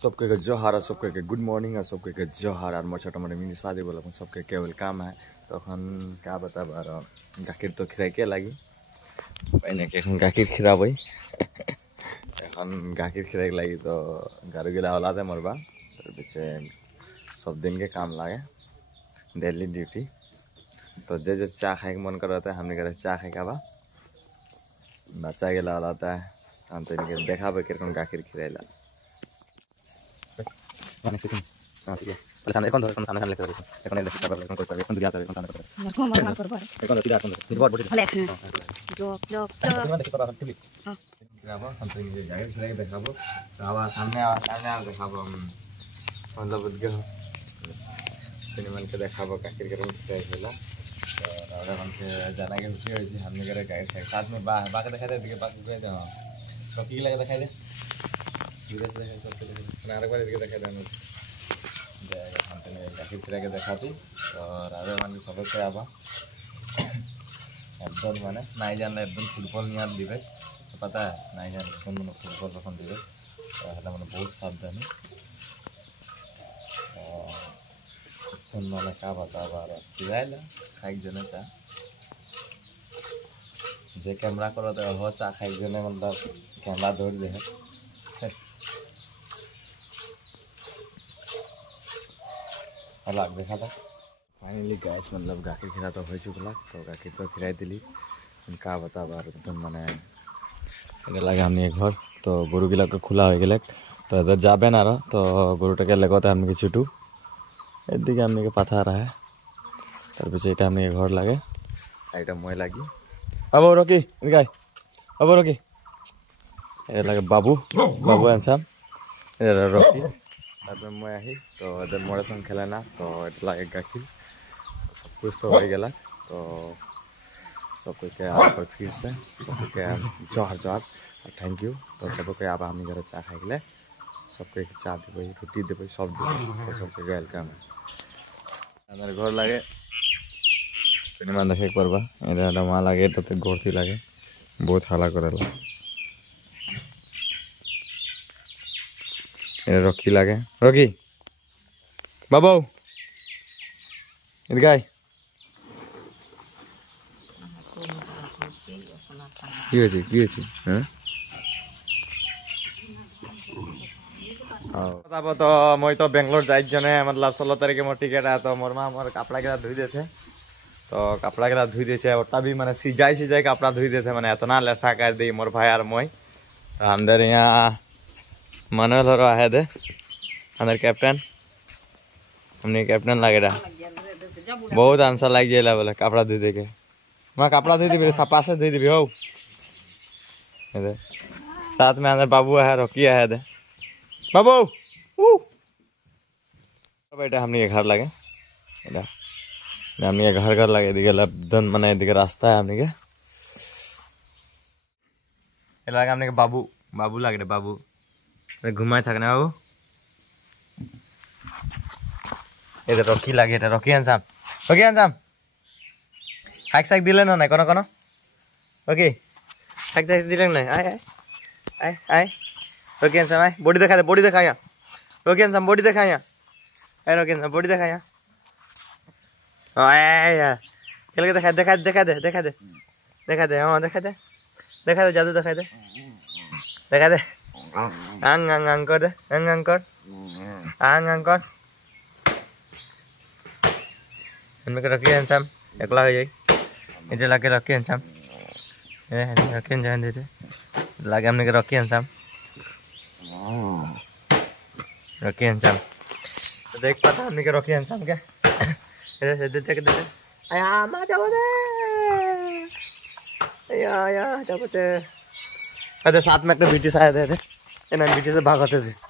सबके जोहार और सबके गुड मॉर्निंग और सबके जोहार और मोर छोटा मोटे मिनी शादी बोला सबके केवल काम है तो क्या बता बार गाखिर तो खिराइके लगी गाखिर खिराबई गाखिर खिराइक लगी तो गारू गिला हलाते मोरबा पीछे सब दिन के काम लागे डेली ड्यूटी तो जे चा खाए मन करता है हमने करे चा खाए का बच्चा गिला हलाता है हम तो इनके देखा किरकम गाखिर खिराइला ठीक है पहले सामने कौन सामने सामने लेकर कौन एक कर कौन कर कौन दुनिया कर कौन सामने कर कौन मार कर कौन सीधा कौन बहुत बड़ी जो देखो ठीक हां देखाबो हम तो ये जाके खिलाके देखाबो आवा सामने आ देखाबो मतलब उद्गे सिनेमा के देखाबो गाखिर के रंग खिलाइला और हम के जाना के खुशी होई छी हमने करे गाय साथ में बाके दिखा दे बाकी को दे तो की लगे दिखा दे धीरे से सब नारे बार दिखा दे जाएगा हम तो गाखिर खिलाके देखाती और आगे मान सब से आबा एकदम माने नाई जानले एकदम फुटबल निया दिबे तो पता है नाई जान कोन मन फुटबल रखन दिबे तो हला माने बहुत सावधानी कोन माने का बता बार खिलाइला खाइक जने चा जे कैमरा करते हो चा खाइक जने मतलब कैमरा धर दे अलग देखा था फाइनली गैस मतलब गाखिर खिरा तो हो चुकल तो गाखिर तो खिराई दिली का बता बार एकदम माने लगे हमने घर तो गरु गिला खुला हो गए तो इधर जाबे ना रहा तो गरुटाके लगते हमने छुटू एदिके हमने पाथा रहा है तार पीछे এটা हमने घर लगे এটা मैं लगी अब रकी गाय अब रकी लगे बाबू बाबू आनसाम रकी तार मैं आही तो इधर मोर संग खेलाना तो लगे गाखिर सब कुछ तो हो गया तो सबको के फिर से सबको जोहार जोहार थैंक यू तो सबको आप हम घर चा खाइले सबको चा देवे रोटी देवे सब देवे तो सबको वेलकम है घर लगे सिनेमा देखे पड़वा इधर माँ लगे तो गड़ती लगे बहुत हाला करेला रखी लगे रखी बाबू इधर गाय तो मैं तो बेंगलोर जाने मतलब 16 तारीख मोर टिकेट है तो मोर माँ मोर कपड़ा गिला धुई देते तो कपड़ा गिला धुई दे ओटा भी मैंने सीजाई कपड़ा धुई देते मैंने इतना लेठा कर दी मोर भाई और मैं तो अंदर यहाँ मनोल हो है दे अंदर कैप्टन हमने कैप्टन लगे रहा बहुत आंसर लग गया बोले कपड़ा धुई दे के मैं कपड़ा धुई दी सपा से धुई दी हो साथ में अंदर बाबू है रोकी है दे बाबू बेटा हमने घर लगे हमने घर लगे दिखे मैंने दिखे रास्ता है हमने लगे हमने बाबू बाबू लगे बाबू घुमाए थकने बाबू ये रखी लगे रखी आनसाम खाक साक दिले ना कोनो कोनो ओके खाक साक दिले ना आए आए आए रोकी आनसाम आए बॉडी देखा यहाँ रोकी आनसाम बॉडी देखा यहाँ आए रोकी आनसाम बॉडी देखा यहाँ आए खेल के देखा दे हाँ देखा दे जादू देखा दे आंग आंग आंग कर दे आंग कर इनमें रखी आनसाम एकला हो जाए इधर लाके रखी आनसाम रखी आनसाम देते लागे हमने रखी आनसाम तो देख पाता हमने के रखी आनसाम क्या इधर देते आया मा जाबते आया जाबते अरे साथ में एक ब्रिटिश आए थे बीटी से भागते थे